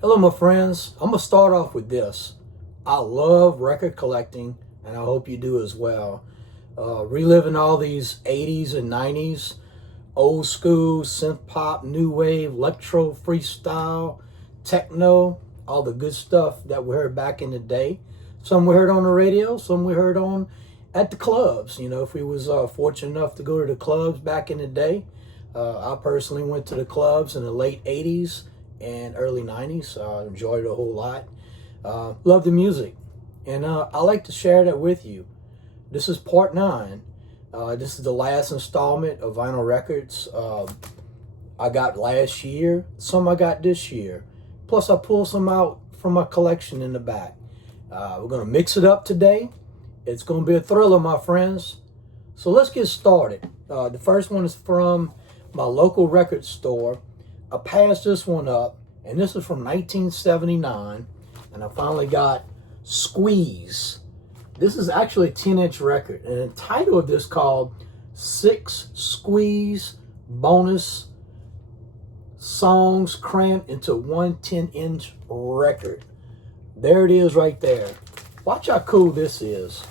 Hello, my friends. I'm going to start off with this. I love record collecting, and I hope you do as well. Reliving all these 80s and 90s, old school, synth pop, new wave, electro, freestyle, techno, all the good stuff that we heard back in the day. Some we heard on the radio, some we heard on at the clubs. You know, if we was fortunate enough to go to the clubs back in the day. I personally went to the clubs in the late 80s and early 90s. I enjoyed it a whole lot. Love the music. And I like to share that with you. This is part 9. This is the last installment of vinyl records I got last year. Some I got this year. Plus I pulled some out from my collection in the back. We're going to mix it up today. It's going to be a thriller, my friends. So let's get started. The first one is from my local record store. I passed this one up, and this is from 1979, and I finally got Squeeze. This is actually a 10-inch record, and the title of this called 6 Squeeze Bonus Songs Crammed into one 10-inch record. There it is right there. Watch how cool this is.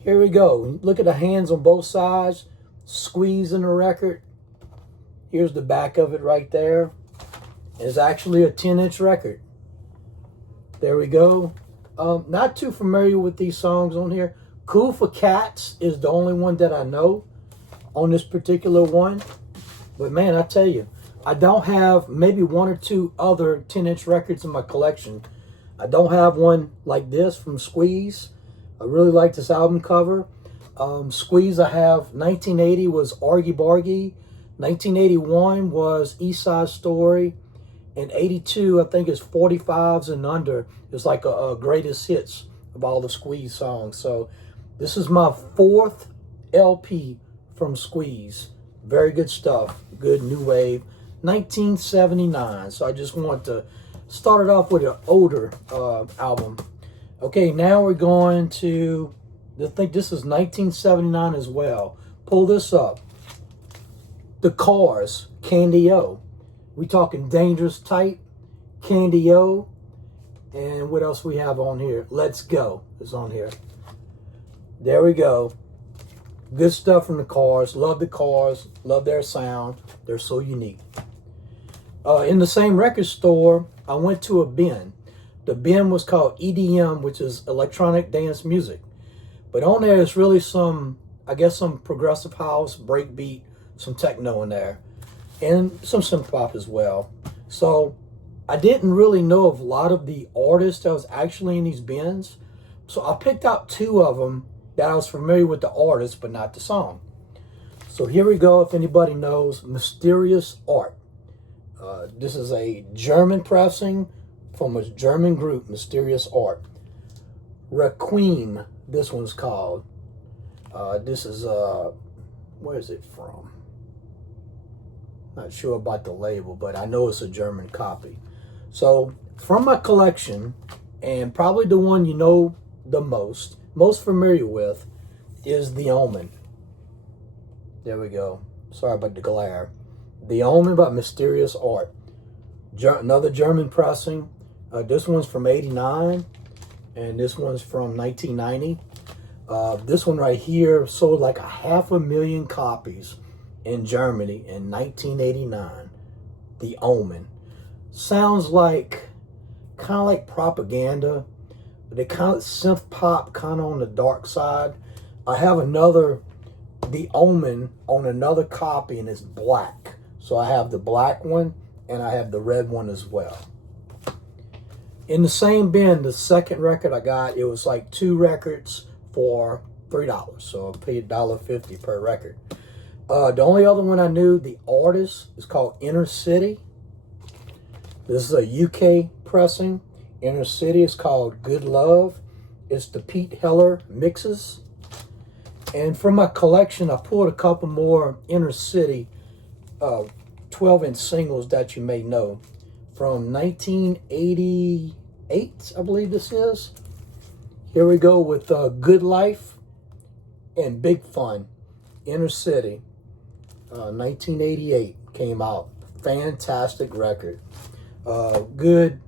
Here we go. Look at the hands on both sides. Squeezing the record. Here's the back of it right there. It's actually a 10-inch record. There we go. Not too familiar with these songs on here. Cool for Cats is the only one that I know on this particular one. But man, I tell you, I don't have maybe 1 or 2 other 10-inch records in my collection. I don't have one like this from Squeeze. I really like this album cover. Squeeze, I have 1980 was Argy Bargy. 1981 was East Side Story. And 82, I think, is 45s and Under. It's like a greatest hits of all the Squeeze songs. So this is my 4th LP from Squeeze. Very good stuff. Good new wave. 1979. So I just want to start it off with an older album. Okay, now we're going to, I think this is 1979 as well. Pull this up. The Cars, Candy O. We talking Dangerous Type, Candy O. And what else we have on here? Let's Go is on here. There we go. Good stuff from the Cars. Love the Cars. Love their sound. They're so unique. In the same record store, I went to a bin. The bin was called EDM, which is electronic dance music. But on there is really some, I guess, some progressive house, breakbeat, some techno in there. And some synth pop as well. So I didn't really know of a lot of the artists that was actually in these bins. So I picked out 2 of them that I was familiar with the artist, but not the song. So here we go. If anybody knows Mysterious Art. This is a German pressing from a German group, Mysterious Art. Requiem, this one's called. This is, where is it from? Not sure about the label, but I know it's a German copy. So from my collection, and probably the one you know the most familiar with, is The Omen. There we go. Sorry about the glare. The Omen by Mysterious Art. Another German pressing. This one's from 89, and this one's from 1990. This one right here sold like 500,000 copies in Germany in 1989. The Omen. Sounds like, kind of like propaganda, but it kind of synth pop, kind of on the dark side. I have another The Omen on another copy, and it's black. So I have the black one, and I have the red one as well. In the same bin, the second record I got, it was like 2 records for $3. So I paid $1.50 per record. The only other one I knew, the artist, is called Inner City. This is a UK pressing. Inner City is called Good Love. It's the Pete Heller mixes. And from my collection, I pulled a couple more Inner City 12-inch singles that you may know. From 1988, I believe this is. Here we go with Good Life and Big Fun. Inner City. 1988 came out. Fantastic record. Good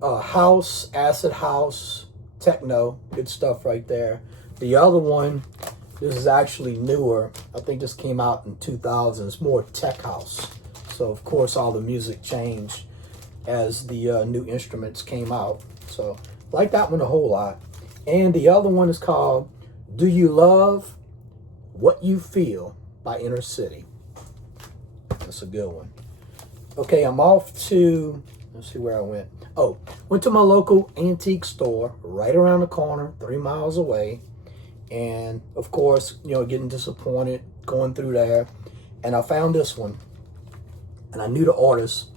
house, acid house, techno, good stuff right there. The other one, this is actually newer. I think this came out in 2000s, more tech house. So of course all the music changed as the new instruments came out. So I like that one a whole lot. And the other one is called Do You Love What You Feel by Inner City. That's a good one. Okay, I'm off to, let's see where I went. Oh, went to my local antique store right around the corner, 3 miles away. And of course, you know, getting disappointed going through there. And I found this one. And I knew the artist.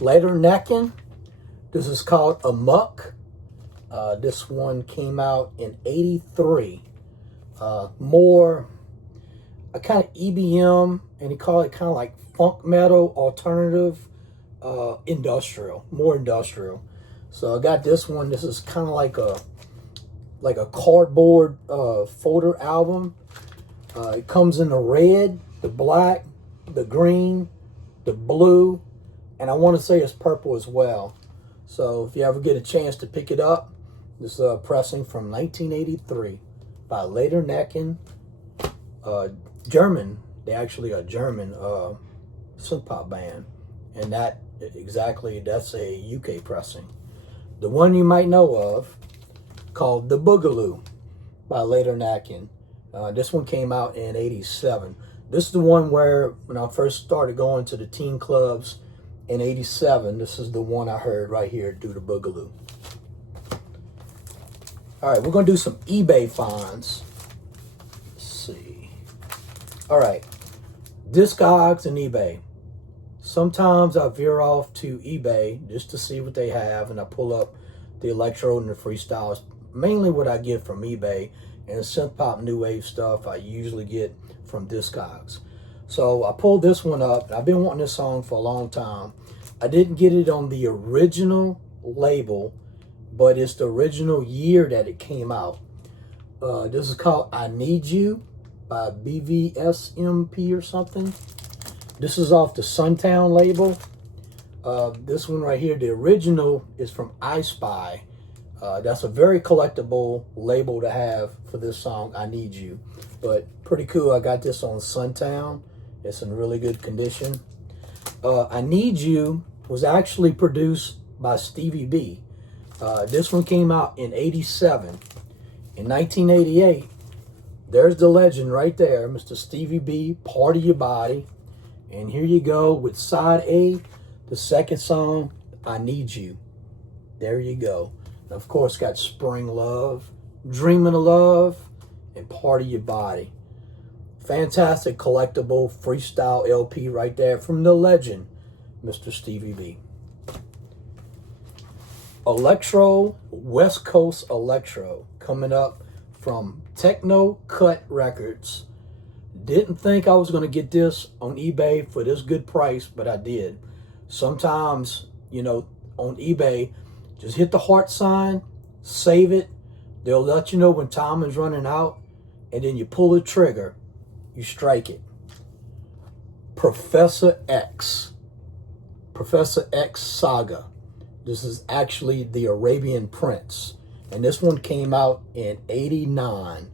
Later Neckin. This is called Amok. This one came out in '83. More a kind of EBM, and he called it kind of like funk metal, alternative, industrial, more industrial. So I got this one. This is kind of like a cardboard folder album. It comes in the red, the black, the green, the blue, and I want to say it's purple as well. So if you ever get a chance to pick it up, this is a pressing from 1983 by Later Neckin, German. They actually are German synth pop band, and that's a UK pressing. The one you might know of, called The Boogaloo by Later Neckin. This one came out in '87. This is the one where when I first started going to the teen clubs in '87, this is the one I heard right here, Do the Boogaloo. All right, we're going to do some eBay finds. Let's see. All right, Discogs and eBay. Sometimes I veer off to eBay just to see what they have, and I pull up the electro and the freestyles. Mainly what I get from eBay, and synth pop new wave stuff I usually get from Discogs. So I pulled this one up. I've been wanting this song for a long time. I didn't get it on the original label, but it's the original year that it came out. This is called I Need You by BVSMP or something. This is off the Suntown label. This one right here, the original is from I Spy. That's a very collectible label to have for this song, I Need You. But pretty cool. I got this on Suntown. It's in really good condition. I Need You was actually produced by Stevie B. This one came out in '87. In 1988, there's the legend right there, Mr. Stevie B, Party Your Body. And here you go with side A, the second song, I Need You. There you go. And of course, got Spring Love, Dreaming of Love, and Party Your Body. Fantastic collectible freestyle LP right there from the legend, Mr. Stevie B. Electro, West Coast Electro, coming up from Techno Cut Records. Didn't think I was going to get this on eBay for this good price, but I did. Sometimes, you know, on eBay, just hit the heart sign, save it. They'll let you know when time is running out, and then you pull the trigger, you strike it. Professor X Saga. This is actually the Arabian Prince, and this one came out in '89.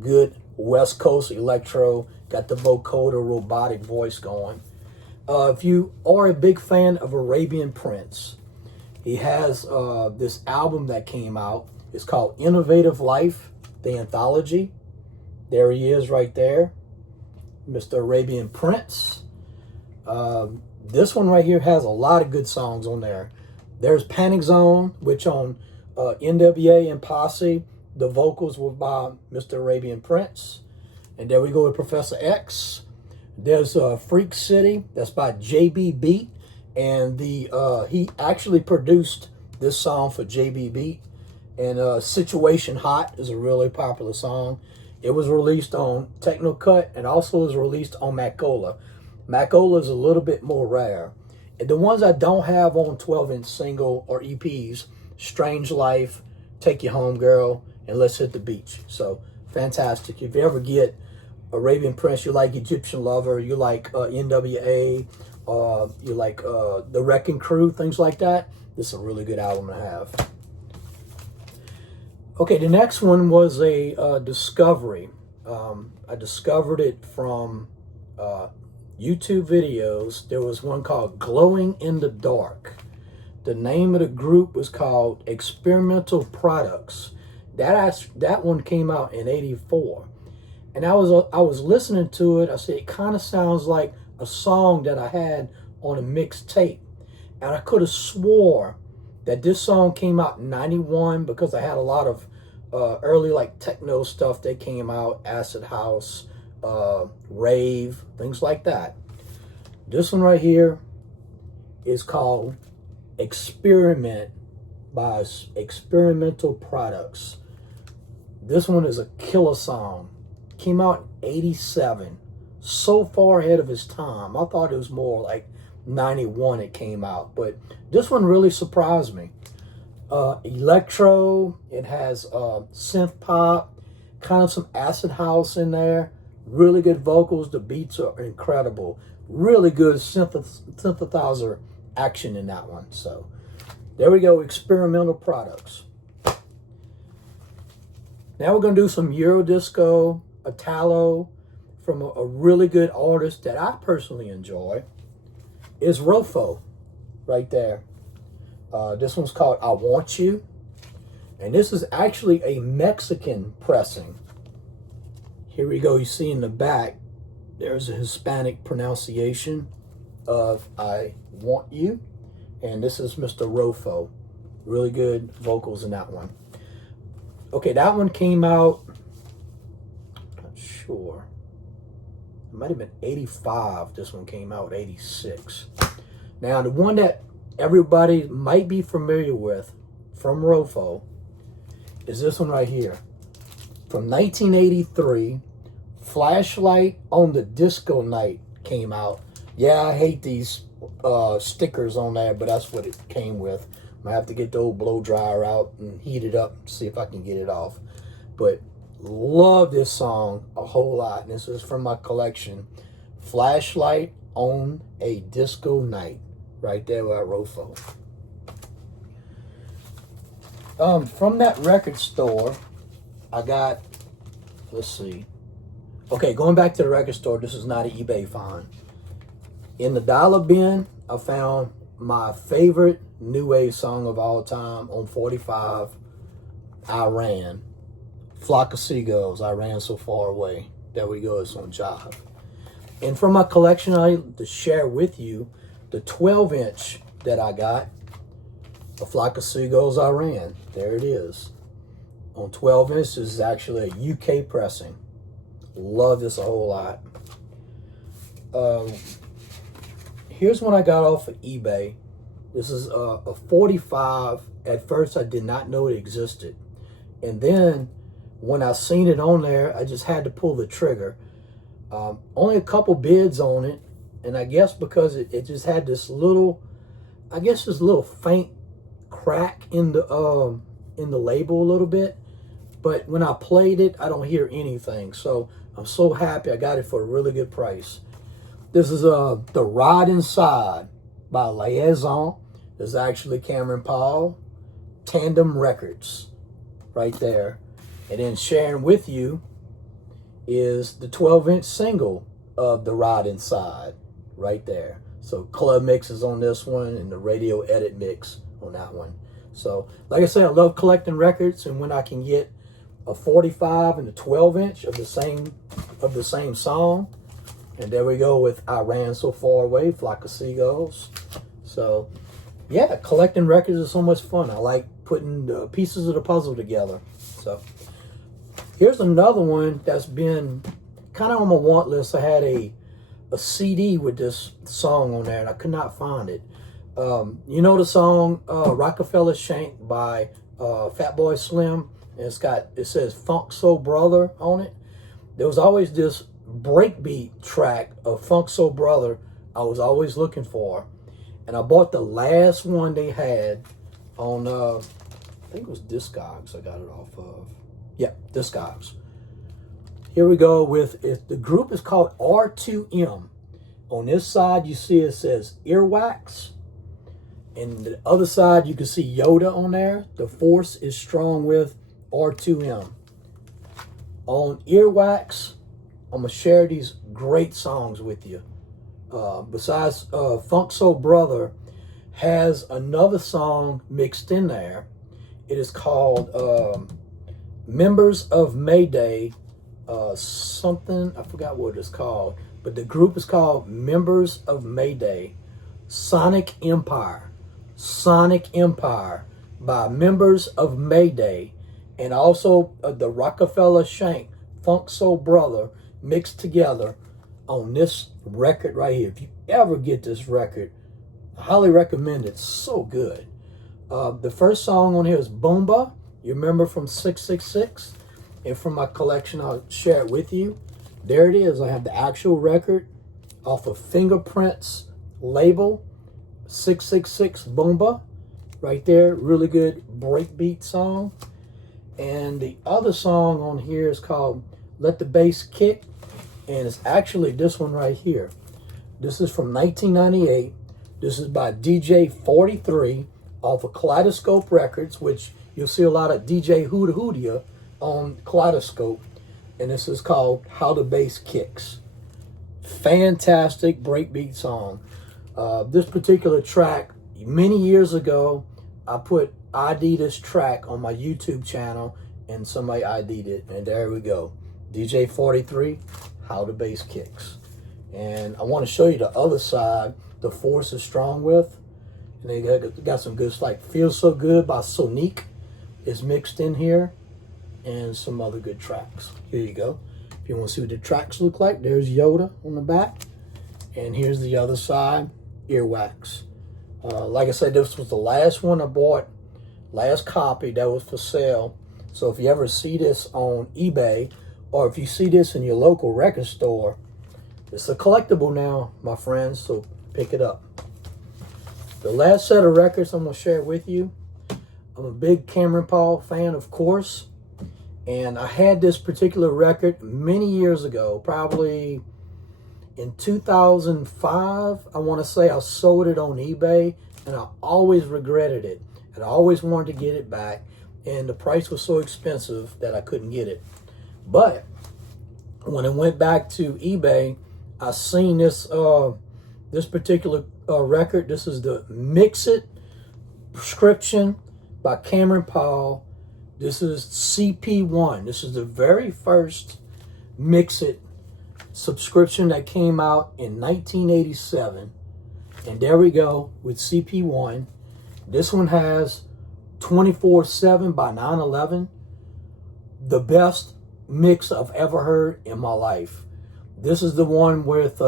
Good West Coast electro, got the vocoder robotic voice going. If you are a big fan of Arabian Prince, he has this album that came out. It's called Innovative Life, the anthology. There he is right there, Mr. Arabian Prince. This one right here has a lot of good songs on there. There's Panic Zone, which on NWA and Posse, the vocals were by Mr. Arabian Prince. And there we go with Professor X. There's Freak City, that's by JB Beat. And he actually produced this song for JB Beat. And Situation Hot is a really popular song. It was released on Techno Cut and also was released on Macola. Macola is a little bit more rare. And the ones I don't have on 12-inch single or EPs, Strange Life, Take You Home Girl, and Let's Hit the Beach. So fantastic. If you ever get Arabian Prince, you like Egyptian Lover, you like NWA, you like the Wrecking Crew, things like that. This is a really good album to have. Okay, the next one was a discovery. I discovered it from YouTube videos. There was one called Glowing in the Dark. The name of the group was called Experimental Products. That one came out in '84. And I was listening to it. I said, it kind of sounds like a song that I had on a mixtape. And I could have swore that this song came out in '91 because I had a lot of early like techno stuff that came out, acid house, rave, things like that. This one right here is called Experiment by Experimental Products. This one is a killer song. Came out in '87. So far ahead of his time. I thought it was more like '91 it came out, but this one really surprised me. Electro, it has synth pop, kind of some acid house in there, really good vocals, the beats are incredible, really good synthesizer action in that one. So there we go, Experimental Products. Now we're going to do some Eurodisco, Italo, from a really good artist that I personally enjoy, is Rofo, right there. This one's called I Want You. And this is actually a Mexican pressing. Here we go. You see in the back, there's a Hispanic pronunciation of I Want You. And this is Mr. Rofo. Really good vocals in that one. Okay, that one came out, not sure. It might have been '85. This one came out '86. Now, the one that everybody might be familiar with from Rofo is this one right here. From 1983, Flashlight on the Disco Night came out. Yeah, I hate these stickers on there, but that's what it came with. I'm gonna have to get the old blow dryer out and heat it up, see if I can get it off. But love this song a whole lot. And this is from my collection, Flashlight on a Disco Night, right there at Rofo. From that record store, I got, let's see. Okay, going back to the record store, this is not an eBay find. In the dollar bin, I found my favorite new wave song of all time on 45, I Ran. Flock of Seagulls, I Ran So Far Away. There we go, it's on Jive. And from my collection, I like to share with you the 12-inch that I got. A Flock of Seagulls, I Ran. There it is. On 12-inch, this is actually a UK pressing. Love this a whole lot. Here's one I got off of eBay. This is a 45. At first, I did not know it existed. And then, when I seen it on there, I just had to pull the trigger. Only a couple bids on it. And I guess because it just had this little, I guess this little faint crack in the label a little bit. But when I played it, I don't hear anything. So I'm so happy I got it for a really good price. This is The Ride Inside by Liaison. This is actually Cameron Paul. Tandem Records. Right there. And then sharing with you is the 12-inch single of The Ride Inside. Right there. So club mix is on this one and the radio edit mix on that one. So like I said, I love collecting records, and when I can get a 45 and a 12-inch of the same song. And there we go with I Ran So Far Away, Flock of Seagulls. So yeah, collecting records is so much fun. I like putting the pieces of the puzzle together. So here's another one that's been kind of on my want list. I had a CD with this song on there, and I could not find it. You know the song Rockefeller Shank by Fatboy Slim? And it says Funk Soul Brother on it. There was always this breakbeat track of Funk Soul Brother I was always looking for. And I bought the last one they had on, I think it was Discogs I got it off of. Yeah, Discogs. Here we go with, the group is called R2M. On this side, you see it says Earwax. And the other side, you can see Yoda on there. The Force is strong with R2M. On Earwax, I'm going to share these great songs with you. Besides Funk Soul Brother has another song mixed in there. It is called Members of Mayday. Something, I forgot what it's called. But the group is called Members of Mayday. Sonic Empire. Sonic Empire by Members of Mayday. And also the Rockefeller Shank Funk Soul Brother mixed together on this record right here. If you ever get this record, I highly recommend it. It's so good. The first song on here is Boomba. You remember from 666? And from my collection, I'll share it with you. There it is. I have the actual record off of Fingerprints label, 666 Boomba. Right there. Really good breakbeat song. And the other song on here is called Let the Bass Kick. And it's actually this one right here. This is from 1998. This is by DJ 43 off of Kaleidoscope Records, which you'll see a lot of DJ Hooda Hoodia on Kaleidoscope. And this is called How the Bass Kicks. Fantastic breakbeat song. This particular track, many years ago, I ID'd this track on my YouTube channel, and somebody ID'd it. And there we go. DJ 43, How the Bass Kicks. And I want to show you the other side, The Force is Strong With. And they got some good, like Feels So Good by Sonique is mixed in here. And some other good tracks. Here you go. If you want to see what the tracks look like, there's Yoda on the back. And here's the other side, Earwax. Like I said, this was the last one I bought, last copy that was for sale. So if you ever see this on eBay, or if you see this in your local record store, it's a collectible now, my friends, so pick it up. The last set of records I'm going to share with you. I'm a big Cameron Paul fan, of course. And I had this particular record many years ago, probably in 2005, I want to say. I sold it on eBay, and I always regretted it. And I always wanted to get it back, and the price was so expensive that I couldn't get it. But when I went back to eBay, I seen this this particular record. This is the Mix It Prescription by Cameron Paul. This is CP1. This is the very first Mix It subscription that came out in 1987. And there we go with CP1. This one has 24/7 by 9/11. The best mix I've ever heard in my life. This is the one with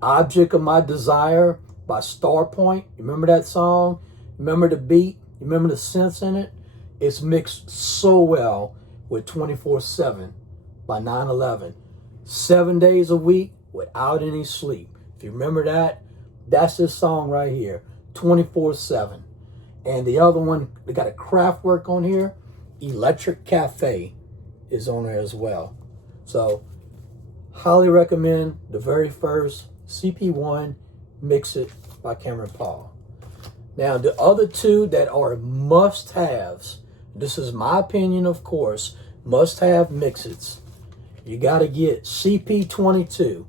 Object of My Desire by Starpoint. You remember that song? Remember the beat? You remember the synths in it? It's mixed so well with 24/7 by 9/11. 7 days a week without any sleep. If you remember that, that's this song right here, 24/7. And the other one, they got a Kraftwerk on here. Electric Cafe is on there as well. So, highly recommend the very first CP1 Mix It by Cameron Paul. Now, the other two that are must-haves, this is my opinion, of course, must-have mix-its. You got to get CP22.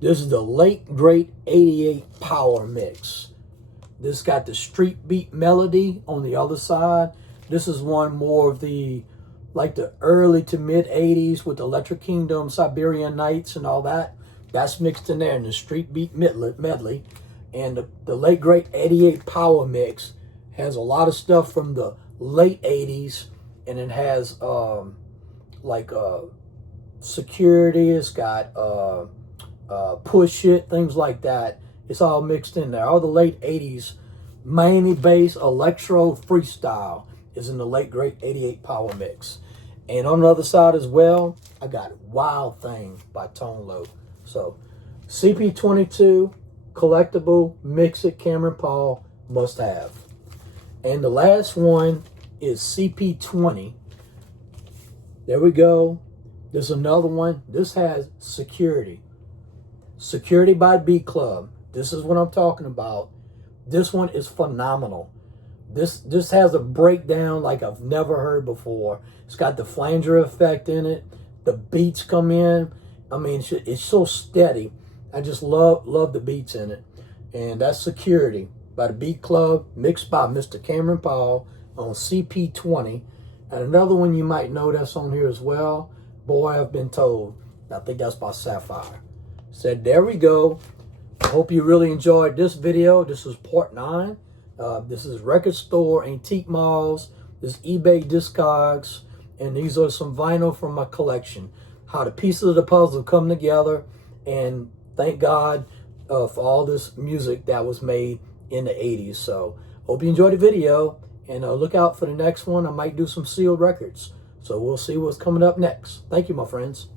This is the late, great 88 power mix. This got the street beat melody on the other side. This is one more of the, like the early to mid 80s with Electric Kingdom, Siberian Nights and all that. That's mixed in there in the street beat medley. And the late, great 88 power mix has a lot of stuff from the late 80s. And it has Security. It's got Push It, things like that. It's all mixed in there. All the late 80s Miami bass electro freestyle is in the late great 88 power mix. And on the other side as well, I got Wild Thing by Tone Loc. So CP22 collectible Mix It Cameron Paul must have. And the last one is CP20. There we go. There's another one. This has Security. Security by Beat Club. This is what I'm talking about. This one is phenomenal. This has a breakdown like I've never heard before. It's got the flanger effect in it. The beats come in. I mean, it's so steady. I just love the beats in it. And that's Security by the Beat Club, mixed by Mr. Cameron Powell on CP20. And another one you might know that's on here as well, Boy I've Been Told. I think that's by Sapphire. Said, there we go. I hope you really enjoyed this video. This is part 9. This is Record Store Antique Malls. This is eBay Discogs. And these are some vinyl from my collection. How the pieces of the puzzle come together. And thank God for all this music that was made in the 80s. So, hope you enjoyed the video. And look out for the next one. I might do some sealed records. So, we'll see what's coming up next. Thank you, my friends.